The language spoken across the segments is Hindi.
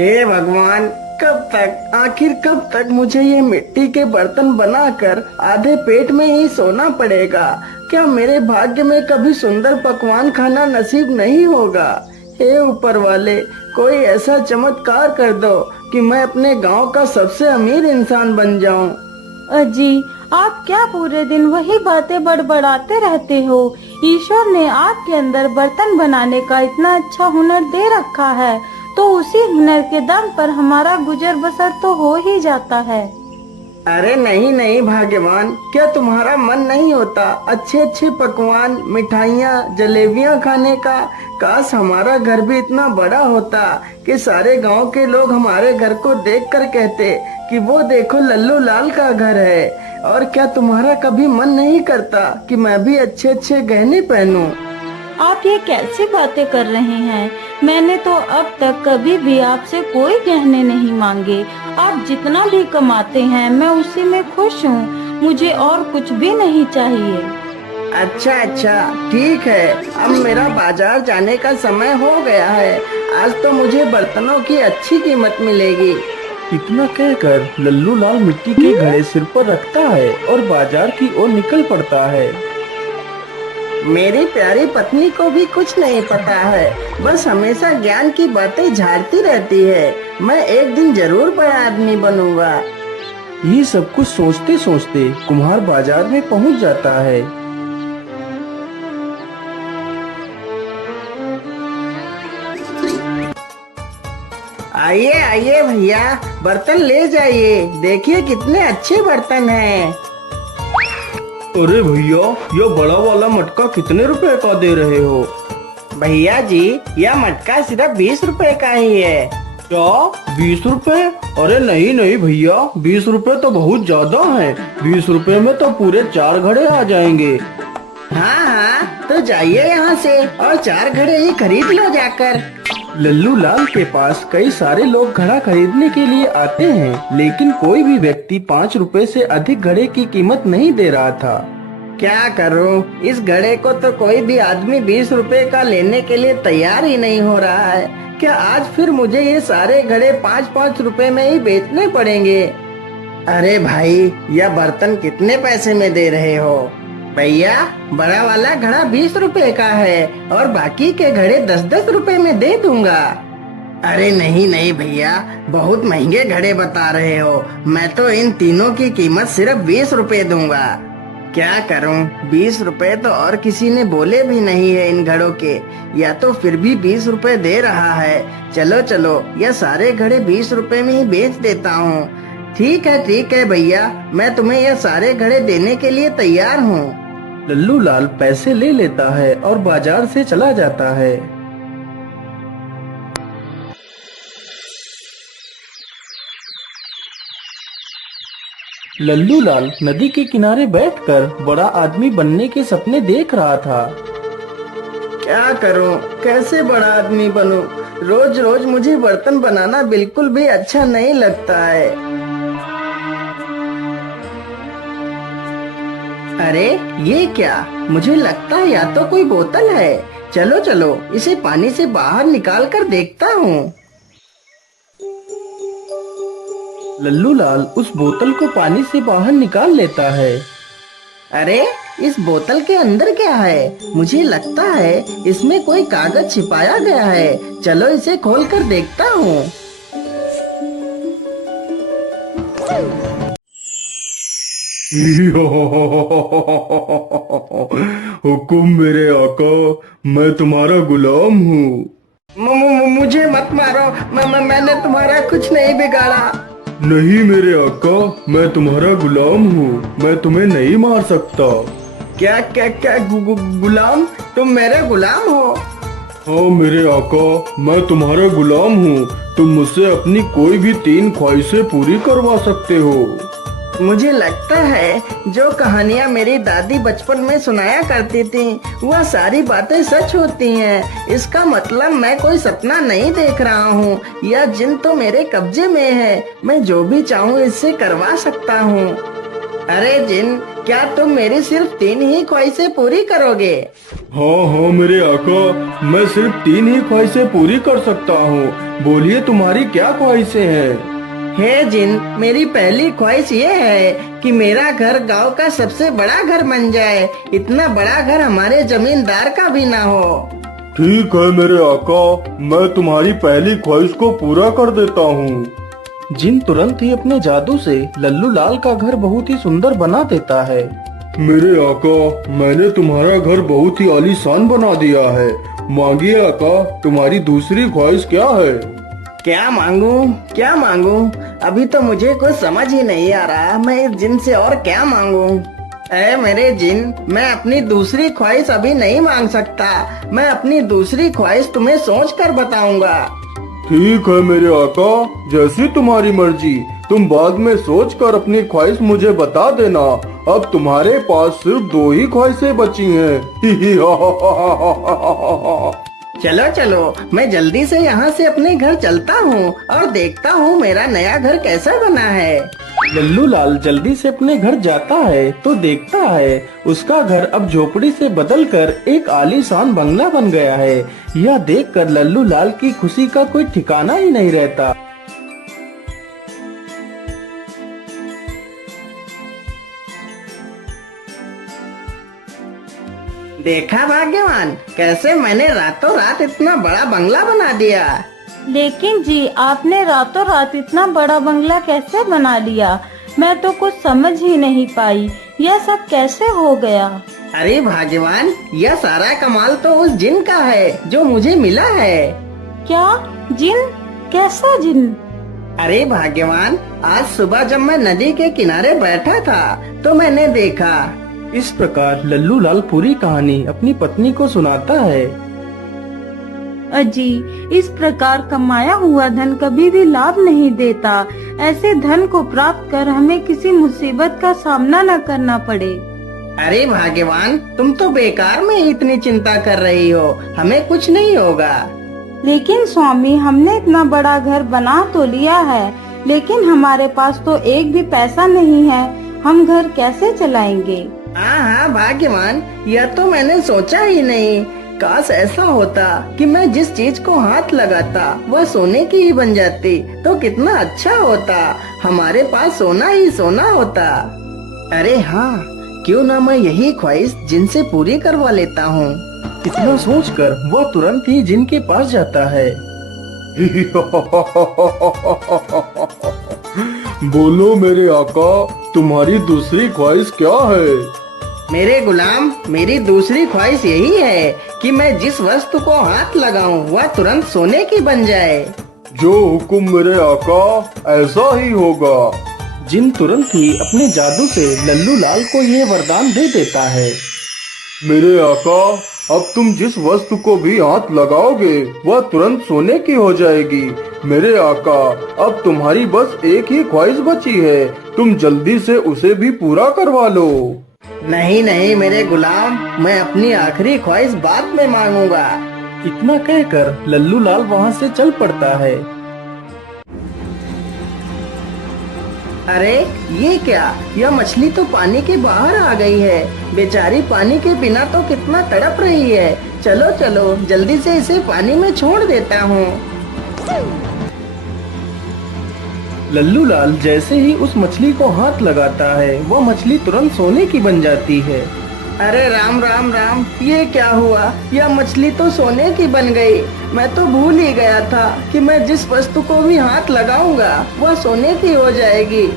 हे भगवान, कब तक, आखिर कब तक मुझे ये मिट्टी के बर्तन बनाकर आधे पेट में ही सोना पड़ेगा? क्या मेरे भाग्य में कभी सुंदर पकवान खाना नसीब नहीं होगा? हे ऊपर वाले, कोई ऐसा चमत्कार कर दो कि मैं अपने गांव का सबसे अमीर इंसान बन जाऊं। अजी, आप क्या पूरे दिन वही बातें बड़बड़ाते रहते हो? ईश्वर ने आपके अंदर बर्तन बनाने का इतना अच्छा हुनर दे रखा है, तो उसी हुनर के दम पर हमारा गुजर बसर तो हो ही जाता है। अरे नहीं नहीं भाग्यवान, क्या तुम्हारा मन नहीं होता अच्छे अच्छे पकवान, मिठाइयाँ, जलेबियाँ खाने का? काश हमारा घर भी इतना बड़ा होता कि सारे गांव के लोग हमारे घर को देखकर कहते कि वो देखो लल्लू लाल का घर है। और क्या तुम्हारा कभी मन नहीं करता कि मैं भी अच्छे अच्छे गहने पहनूं? आप ये कैसी बातें कर रहे हैं? मैंने तो अब तक कभी भी आपसे कोई गहने नहीं मांगे। आप जितना भी कमाते हैं मैं उसी में खुश हूँ। मुझे और कुछ भी नहीं चाहिए। अच्छा अच्छा, ठीक है। अब मेरा बाजार जाने का समय हो गया है। आज तो मुझे बर्तनों की अच्छी कीमत मिलेगी। इतना कहकर लल्लू लाल मिट्टी के घड़े सिर पर रखता है और बाजार की ओर निकल पड़ता है। मेरी प्यारी पत्नी को भी कुछ नहीं पता है, बस हमेशा ज्ञान की बातें झाड़ती रहती है। मैं एक दिन जरूर बड़ा आदमी बनूंगा। ये सब कुछ सोचते सोचते कुम्हार बाजार में पहुंच जाता है। आइए आइए भैया, बर्तन ले जाइए। देखिए कितने अच्छे बर्तन हैं। अरे भैया, यह बड़ा वाला मटका कितने रुपए का दे रहे हो? भैया जी, यह मटका सिर्फ 20 रुपए का ही है। क्या 20 रुपए? अरे नहीं नहीं भैया, 20 रुपए तो बहुत ज्यादा है। 20 रुपए में तो पूरे 4 घड़े आ जाएंगे। हाँ हाँ, तो जाइए यहाँ से और 4 घड़े ही खरीद लो जाकर। लल्लू लाल के पास कई सारे लोग घड़ा खरीदने के लिए आते हैं, लेकिन कोई भी व्यक्ति 5 रुपए से अधिक घड़े की कीमत नहीं दे रहा था। क्या करूं, इस घड़े को तो कोई भी आदमी 20 रुपए का लेने के लिए तैयार ही नहीं हो रहा है। क्या आज फिर मुझे ये सारे घड़े 5-5 रुपए में ही बेचने पड़ेंगे? अरे भाई, यह बर्तन कितने पैसे में दे रहे हो? भैया, बड़ा वाला घड़ा 20 रुपए का है और बाकी के घड़े 10-10 रुपए में दे दूंगा। अरे नहीं नहीं भैया, बहुत महंगे घड़े बता रहे हो। मैं तो इन तीनों की कीमत सिर्फ 20 रुपए दूंगा। क्या करूं, 20 रुपए तो और किसी ने बोले भी नहीं है इन घड़ों के, या तो फिर भी 20 रुपए दे रहा है। चलो चलो, यह सारे घड़े 20 रुपए में ही बेच देता हूँ। ठीक है भैया, मैं तुम्हें यह सारे घड़े देने के लिए तैयार हूँ। लल्लू लाल पैसे ले लेता है और बाजार से चला जाता है। लल्लू लाल नदी के किनारे बैठकर बड़ा आदमी बनने के सपने देख रहा था। क्या करूं, कैसे बड़ा आदमी बनूं? रोज रोज मुझे बर्तन बनाना बिल्कुल भी अच्छा नहीं लगता है। अरे ये क्या, मुझे लगता है या तो कोई बोतल है। चलो चलो, इसे पानी से बाहर निकाल कर देखता हूँ। लल्लू लाल उस बोतल को पानी से बाहर निकाल लेता है। अरे, इस बोतल के अंदर क्या है? मुझे लगता है इसमें कोई कागज छिपाया गया है। चलो इसे खोल कर देखता हूँ। हुकुम मेरे आका, मैं तुम्हारा गुलाम हूँ। मुझे मत मारो, मैंने तुम्हारा कुछ नहीं बिगाड़ा। नहीं मेरे आका, मैं तुम्हारा गुलाम हूँ, मैं तुम्हें नहीं मार सकता। क्या क्या क्या गुलाम? तुम मेरे गुलाम हो? हाँ मेरे आका, मैं तुम्हारा गुलाम हूँ। तुम मुझसे अपनी कोई भी 3 ख्वाहिशें पूरी करवा सकते हो। मुझे लगता है जो कहानियाँ मेरी दादी बचपन में सुनाया करती थी, वह सारी बातें सच होती हैं। इसका मतलब मैं कोई सपना नहीं देख रहा हूँ। यह जिन तो मेरे कब्जे में है। मैं जो भी चाहूँ इससे करवा सकता हूँ। अरे जिन, क्या तुम मेरी सिर्फ 3 ही ख्वाहिशें पूरी करोगे? हाँ हाँ मेरे आका, मैं सिर्फ 3 ही ख्वाहिशें पूरी कर सकता हूँ। बोलिए तुम्हारी क्या ख्वाहिशें हैं? हे जिन, मेरी पहली ख्वाहिश ये है कि मेरा घर गांव का सबसे बड़ा घर बन जाए। इतना बड़ा घर हमारे जमींदार का भी ना हो। ठीक है मेरे आका, मैं तुम्हारी पहली ख्वाहिश को पूरा कर देता हूँ। जिन तुरंत ही अपने जादू से लल्लू लाल का घर बहुत ही सुंदर बना देता है। मेरे आका, मैंने तुम्हारा घर बहुत ही आलीशान बना दिया है। मांगिए आका, तुम्हारी दूसरी ख्वाहिश क्या है? क्या मांगू, क्या मांगू? अभी तो मुझे कुछ समझ ही नहीं आ रहा मैं इस जिन से और क्या मांगू। अरे मेरे जिन, मैं अपनी दूसरी ख्वाहिश अभी नहीं मांग सकता। मैं अपनी दूसरी ख्वाहिश तुम्हें सोच कर बताऊंगा। ठीक है मेरे आका, जैसी तुम्हारी मर्जी। तुम बाद में सोच कर अपनी ख्वाहिश मुझे बता देना। अब तुम्हारे पास सिर्फ 2 ही ख्वाहिशें बची हैं। चलो चलो, मैं जल्दी से यहाँ से अपने घर चलता हूँ और देखता हूँ मेरा नया घर कैसा बना है। लल्लू लाल जल्दी से अपने घर जाता है तो देखता है उसका घर अब झोपड़ी से बदलकर एक आलीशान बंगला बन गया है। यह देखकर लल्लू लाल की खुशी का कोई ठिकाना ही नहीं रहता। देखा भाग्यवान, कैसे मैंने रातों रात इतना बड़ा बंगला बना दिया। लेकिन जी, आपने रातों रात इतना बड़ा बंगला कैसे बना लिया? मैं तो कुछ समझ ही नहीं पाई, यह सब कैसे हो गया? अरे भाग्यवान, यह सारा कमाल तो उस जिन का है जो मुझे मिला है। क्या? जिन? कैसा जिन? अरे भाग्यवान, आज सुबह जब मैं नदी के किनारे बैठा था तो मैंने देखा। इस प्रकार लल्लू लाल पूरी कहानी अपनी पत्नी को सुनाता है। अजी, इस प्रकार कमाया हुआ धन कभी भी लाभ नहीं देता। ऐसे धन को प्राप्त कर हमें किसी मुसीबत का सामना न करना पड़े। अरे भाग्यवान, तुम तो बेकार में ही इतनी चिंता कर रही हो, हमें कुछ नहीं होगा। लेकिन स्वामी, हमने इतना बड़ा घर बना तो लिया है, लेकिन हमारे पास तो एक भी पैसा नहीं है। हम घर कैसे चलाएंगे? हाँ हाँ भाग्यवान, यह तो मैंने सोचा ही नहीं। काश ऐसा होता कि मैं जिस चीज को हाथ लगाता वह सोने की ही बन जाती तो कितना अच्छा होता। हमारे पास सोना ही सोना होता। अरे हाँ, क्यों ना मैं यही ख्वाहिश जिनसे पूरी करवा लेता हूँ। इतना सोचकर वह तुरंत ही जिन के पास जाता है। बोलो मेरे आका, तुम्हारी दूसरी ख्वाहिश क्या है? मेरे गुलाम, मेरी दूसरी ख्वाहिश यही है कि मैं जिस वस्तु को हाथ लगाऊं वह तुरंत सोने की बन जाए। जो हुक्म मेरे आका, ऐसा ही होगा। जिन तुरंत ही अपने जादू से लल्लू लाल को यह वरदान दे देता है। मेरे आका, अब तुम जिस वस्तु को भी हाथ लगाओगे वह तुरंत सोने की हो जाएगी। मेरे आका, अब तुम्हारी बस एक ही ख्वाहिश बची है, तुम जल्दी से उसे भी पूरा करवा लो। नहीं नहीं मेरे गुलाम, मैं अपनी आखिरी ख्वाहिश बाद में मांगूंगा। इतना कहकर लल्लू लाल वहाँ से चल पड़ता है। अरे ये क्या, यह मछली तो पानी के बाहर आ गई है। बेचारी पानी के बिना तो कितना तड़प रही है। चलो चलो, जल्दी से इसे पानी में छोड़ देता हूँ। लल्लू लाल जैसे ही उस मछली को हाथ लगाता है वह मछली तुरंत सोने की बन जाती है। अरे राम राम राम, ये क्या हुआ? यह मछली तो सोने की बन गई। मैं तो भूल ही गया था कि मैं जिस वस्तु को भी हाथ लगाऊंगा वह सोने की हो जाएगी।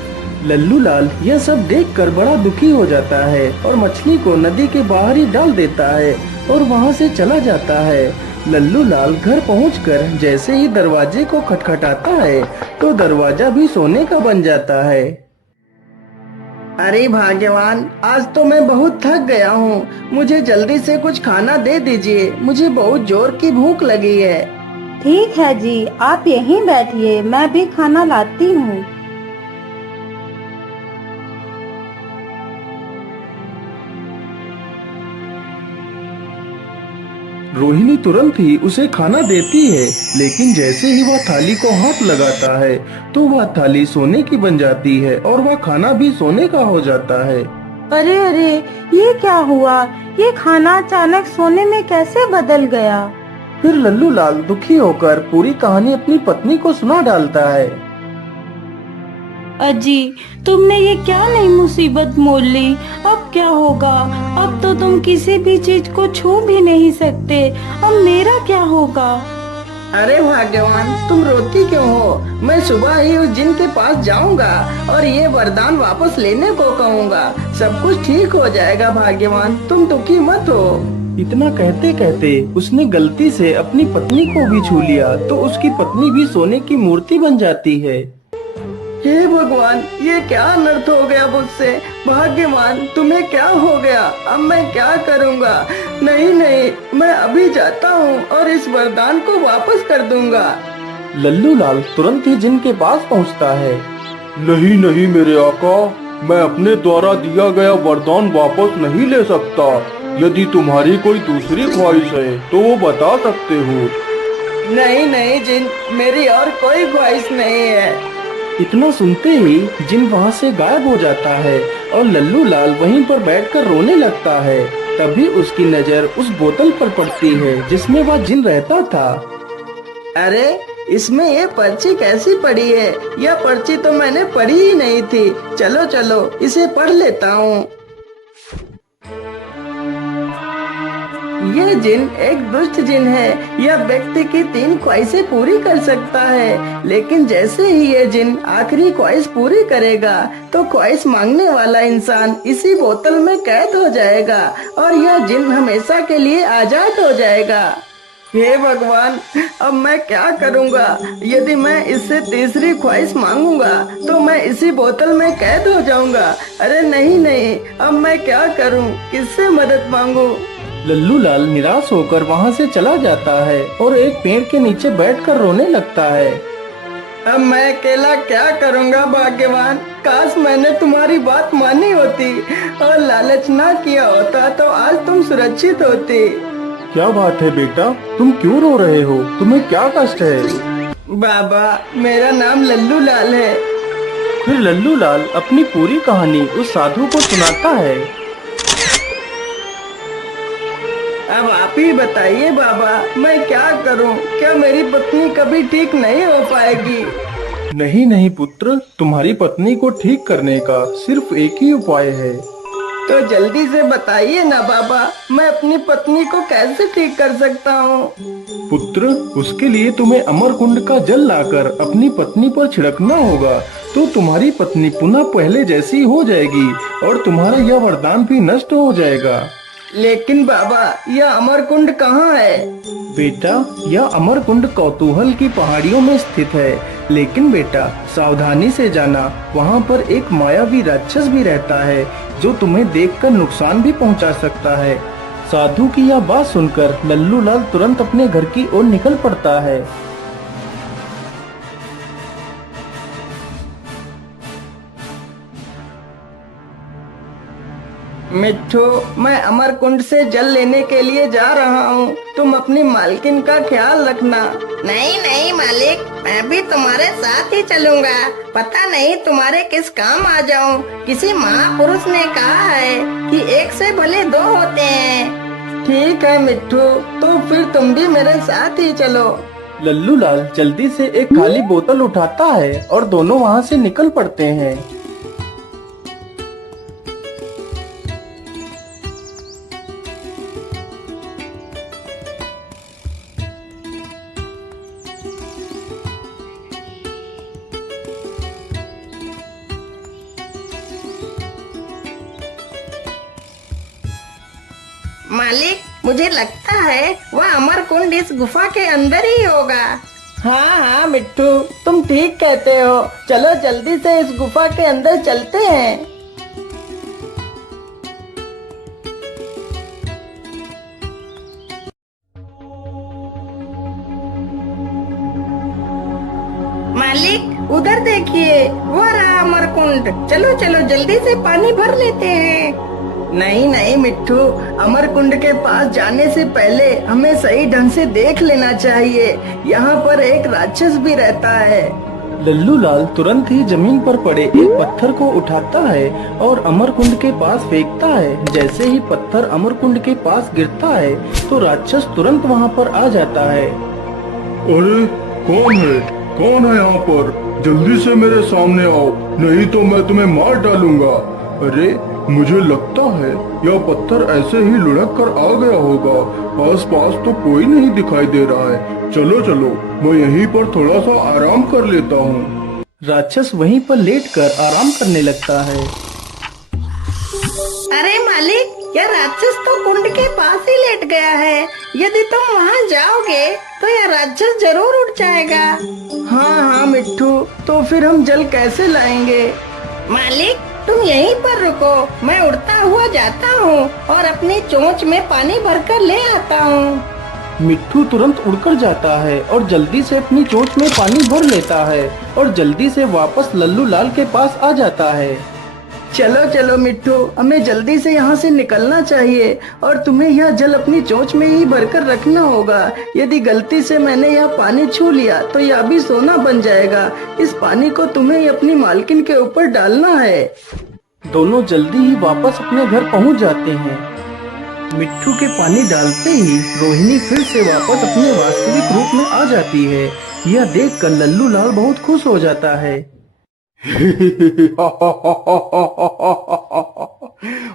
लल्लू लाल यह सब देखकर बड़ा दुखी हो जाता है और मछली को नदी के बाहर ही डाल देता है और वहाँ से चला जाता है। लल्लू लाल घर पहुंचकर जैसे ही दरवाजे को खटखटाता है तो दरवाजा भी सोने का बन जाता है। अरे भाग्यवान, आज तो मैं बहुत थक गया हूँ। मुझे जल्दी से कुछ खाना दे दीजिए, मुझे बहुत जोर की भूख लगी है। ठीक है जी, आप यहीं बैठिए, मैं भी खाना लाती हूँ। रोहिणी तुरंत ही उसे खाना देती है, लेकिन जैसे ही वह थाली को हाथ लगाता है तो वह थाली सोने की बन जाती है और वह खाना भी सोने का हो जाता है। अरे अरे, ये क्या हुआ? ये खाना अचानक सोने में कैसे बदल गया? फिर लल्लू लाल दुखी होकर पूरी कहानी अपनी पत्नी को सुना डालता है। अजी, तुमने ये क्या नई मुसीबत मोल ली? अब क्या होगा? अब तो तुम किसी भी चीज को छू भी नहीं सकते। अब मेरा क्या होगा? अरे भाग्यवान, तुम रोती क्यों हो? मैं सुबह ही उस जिन के पास जाऊंगा और ये वरदान वापस लेने को कहूँगा। सब कुछ ठीक हो जाएगा भाग्यवान, तुम दुखी मत हो। इतना कहते कहते उसने गलती से अपनी पत्नी को भी छू लिया तो उसकी पत्नी भी सोने की मूर्ति बन जाती है। हे भगवान, ये क्या अनर्थ हो गया मुझसे? भाग्यवान, तुम्हें क्या हो गया? अब मैं क्या करूँगा? नहीं नहीं, मैं अभी जाता हूँ और इस वरदान को वापस कर दूंगा। लल्लू लाल तुरंत ही जिन के पास पहुँचता है। नहीं नहीं मेरे आका, मैं अपने द्वारा दिया गया वरदान वापस नहीं ले सकता। यदि तुम्हारी कोई दूसरी ख्वाहिश है तो वो बता सकते हो। नहीं नहीं जिन, मेरी और कोई ख्वाहिश नहीं है। इतना सुनते ही जिन वहाँ से गायब हो जाता है और लल्लू लाल वहीं पर बैठकर रोने लगता है। तभी उसकी नजर उस बोतल पर पड़ती है जिसमें वह जिन रहता था। अरे, इसमें ये पर्ची कैसी पड़ी है? यह पर्ची तो मैंने पढ़ी ही नहीं थी। चलो चलो, इसे पढ़ लेता हूँ। यह जिन एक दुष्ट जिन है। यह व्यक्ति की 3 ख्वाहिशें पूरी कर सकता है, लेकिन जैसे ही यह जिन आखिरी ख्वाहिश पूरी करेगा तो ख्वाहिश मांगने वाला इंसान इसी बोतल में कैद हो जाएगा और यह जिन हमेशा के लिए आजाद हो जाएगा। हे भगवान, अब मैं क्या करूँगा? यदि मैं इससे तीसरी ख्वाहिश मांगूंगा तो मैं इसी बोतल में कैद हो जाऊंगा। अरे नहीं नहीं, अब मैं क्या करूँ? किससे मदद मांगू? लल्लू लाल निराश होकर वहाँ से चला जाता है और एक पेड़ के नीचे बैठकर रोने लगता है। अब मैं अकेला क्या करूँगा भाग्यवान? काश मैंने तुम्हारी बात मानी होती और लालच ना किया होता तो आज तुम सुरक्षित होती। क्या बात है बेटा, तुम क्यों रो रहे हो? तुम्हें क्या कष्ट है? बाबा, मेरा नाम लल्लू लाल है। फिर लल्लू लाल अपनी पूरी कहानी उस साधु को सुनाता है। अब आप ही बताइए बाबा, मैं क्या करूं? क्या मेरी पत्नी कभी ठीक नहीं हो पाएगी? नहीं नहीं पुत्र, तुम्हारी पत्नी को ठीक करने का सिर्फ एक ही उपाय है। तो जल्दी से बताइए ना बाबा, मैं अपनी पत्नी को कैसे ठीक कर सकता हूँ? पुत्र, उसके लिए तुम्हें अमर कुंड का जल लाकर अपनी पत्नी पर छिड़कना होगा, तो तुम्हारी पत्नी पुनः पहले जैसी हो जाएगी और तुम्हारा यह वरदान भी नष्ट हो जाएगा। लेकिन बाबा, यह अमर कुंड कहाँ है? बेटा, यह अमर कुंड कौतूहल की पहाड़ियों में स्थित है। लेकिन बेटा, सावधानी से जाना, वहाँ पर एक मायावी राक्षस भी रहता है जो तुम्हें देखकर नुकसान भी पहुँचा सकता है। साधु की यह बात सुनकर लल्लू लाल तुरंत अपने घर की ओर निकल पड़ता है। मिट्ठू, मैं अमर कुंड से जल लेने के लिए जा रहा हूँ। तुम अपनी मालकिन का ख्याल रखना। नहीं नहीं मालिक, मैं भी तुम्हारे साथ ही चलूंगा। पता नहीं तुम्हारे किस काम आ जाऊं। किसी महापुरुष ने कहा है कि एक से भले 2 होते हैं। ठीक है मिट्ठू, तो फिर तुम भी मेरे साथ ही चलो। लल्लू लाल जल्दी से एक खाली बोतल उठाता है और दोनों वहाँ से निकल पड़ते हैं। मालिक, मुझे लगता है वह अमर कुंड इस गुफा के अंदर ही होगा। हाँ हाँ मिट्ठू, तुम ठीक कहते हो। चलो जल्दी से इस गुफा के अंदर चलते हैं। मालिक, उधर देखिए, वो रहा अमर कुंड। चलो चलो जल्दी से पानी भर लेते हैं। नहीं नहीं मिट्टू, अमरकुंड के पास जाने से पहले हमें सही ढंग से देख लेना चाहिए। यहाँ पर एक राक्षस भी रहता है। लल्लू लाल तुरंत ही जमीन पर पड़े एक पत्थर को उठाता है और अमरकुंड के पास फेंकता है। जैसे ही पत्थर अमरकुंड के पास गिरता है तो राक्षस तुरंत वहाँ पर आ जाता है। अरे कौन है, कौन है यहाँ पर? जल्दी से मेरे सामने आओ, नहीं तो मैं तुम्हें मार डालूंगा। अरे मुझे लगता है यह पत्थर ऐसे ही लुढ़क कर आ गया होगा। आस पास तो कोई नहीं दिखाई दे रहा है। चलो चलो, मैं यहीं पर थोड़ा सा आराम कर लेता हूँ। राक्षस वहीं पर लेटकर आराम करने लगता है। अरे मालिक, यह राक्षस तो कुंड के पास ही लेट गया है। यदि तुम वहाँ जाओगे तो यह राक्षस जरूर उठ जाएगा। हाँ हाँ मिट्टू, तो फिर हम जल कैसे लाएंगे? मालिक, तुम यहीं पर रुको, मैं उड़ता हुआ जाता हूँ और अपनी चोंच में पानी भरकर ले आता हूँ। मिट्टू तुरंत उड़कर जाता है और जल्दी से अपनी चोंच में पानी भर लेता है और जल्दी से वापस लल्लू लाल के पास आ जाता है। चलो चलो मिट्टू, हमें जल्दी से यहाँ से निकलना चाहिए और तुम्हें यह जल अपनी चोंच में ही भरकर रखना होगा। यदि गलती से मैंने यह पानी छू लिया तो यह भी सोना बन जाएगा। इस पानी को तुम्हें अपनी मालकिन के ऊपर डालना है। दोनों जल्दी ही वापस अपने घर पहुँच जाते हैं। मिट्टू के पानी डालते ही रोहिणी फिर से वापस अपने वास्तविक रूप में आ जाती है। यह देखकर लल्लू लाल बहुत खुश हो जाता है।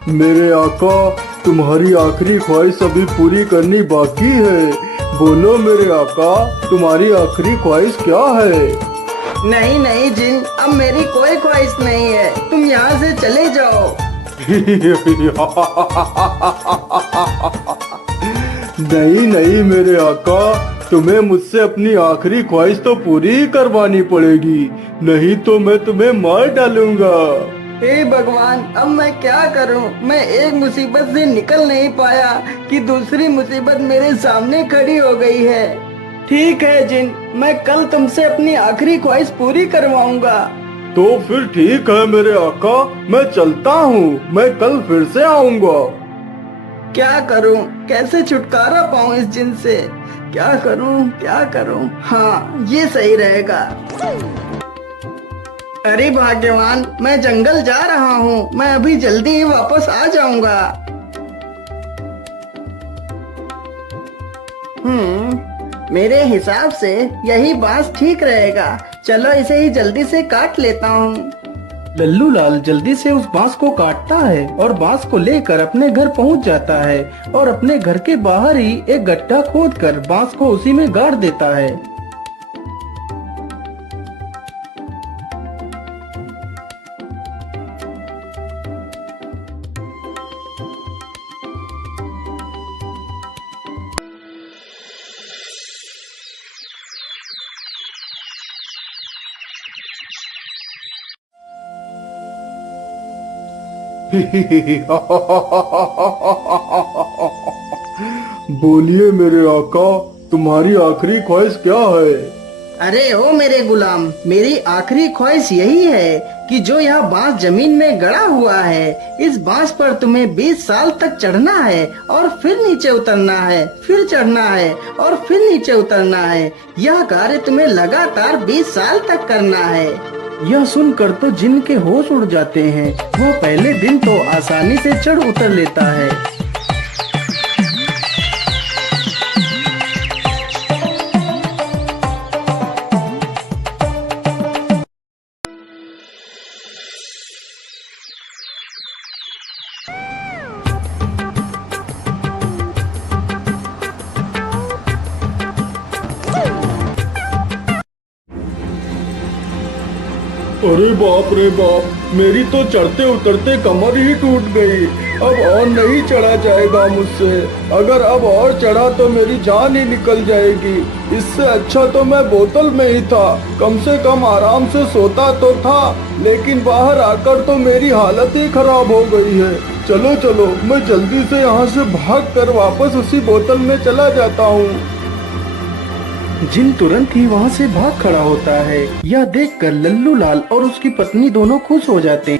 मेरे आका, तुम्हारी आखिरी ख्वाहिश अभी पूरी करनी बाकी है। बोलो मेरे आका, तुम्हारी आखिरी ख्वाहिश क्या है? नहीं नहीं जिन, अब मेरी कोई ख्वाहिश नहीं है, तुम यहाँ से चले जाओ। नहीं नहीं मेरे आका, तुम्हें मुझसे अपनी आखिरी ख्वाहिश तो पूरी ही करवानी पड़ेगी, नहीं तो मैं तुम्हें मार डालूंगा। हे भगवान, अब मैं क्या करूं? मैं एक मुसीबत से निकल नहीं पाया कि दूसरी मुसीबत मेरे सामने खड़ी हो गई है। ठीक है जिन, मैं कल तुमसे अपनी आखिरी ख्वाहिश पूरी करवाऊंगा। तो फिर ठीक है मेरे आका, मैं चलता हूँ, मैं कल फिर से आऊंगा। क्या करूं? कैसे छुटकारा पाऊं इस जिन से? क्या करूं, क्या करूं? हाँ, ये सही रहेगा। अरे भाग्यवान, मैं जंगल जा रहा हूँ, मैं अभी जल्दी ही वापस आ जाऊंगा। मेरे हिसाब से यही बांस ठीक रहेगा। चलो इसे ही जल्दी से काट लेता हूँ। लल्लू लाल जल्दी से उस बांस को काटता है और बांस को लेकर अपने घर पहुंच जाता है और अपने घर के बाहर ही एक गड्ढा खोदकर बांस को उसी में गाड़ देता है। बोलिए मेरे आका, तुम्हारी आखिरी ख्वाहिश क्या है? अरे ओ मेरे गुलाम, मेरी आखिरी ख्वाहिश यही है कि जो यह बांस जमीन में गड़ा हुआ है, इस बांस पर तुम्हें 20 साल तक चढ़ना है और फिर नीचे उतरना है, फिर चढ़ना है और फिर नीचे उतरना है। यह कार्य तुम्हें लगातार 20 साल तक करना है। यह सुनकर तो जिन के होश उड़ जाते हैं। वह पहले दिन तो आसानी से चढ़ उतर लेता है। अरे बाप रे बाप, मेरी तो चढ़ते उतरते कमर ही टूट गई। अब और नहीं चढ़ा जाएगा मुझसे। अगर अब और चढ़ा तो मेरी जान ही निकल जाएगी। इससे अच्छा तो मैं बोतल में ही था, कम से कम आराम से सोता तो था, लेकिन बाहर आकर तो मेरी हालत ही खराब हो गई है। चलो चलो, मैं जल्दी से यहाँ से भाग कर वापस उसी बोतल में चला जाता हूँ। जिन तुरंत ही वहाँ से भाग खड़ा होता है। यह देखकर लल्लू लाल और उसकी पत्नी दोनों खुश हो जाते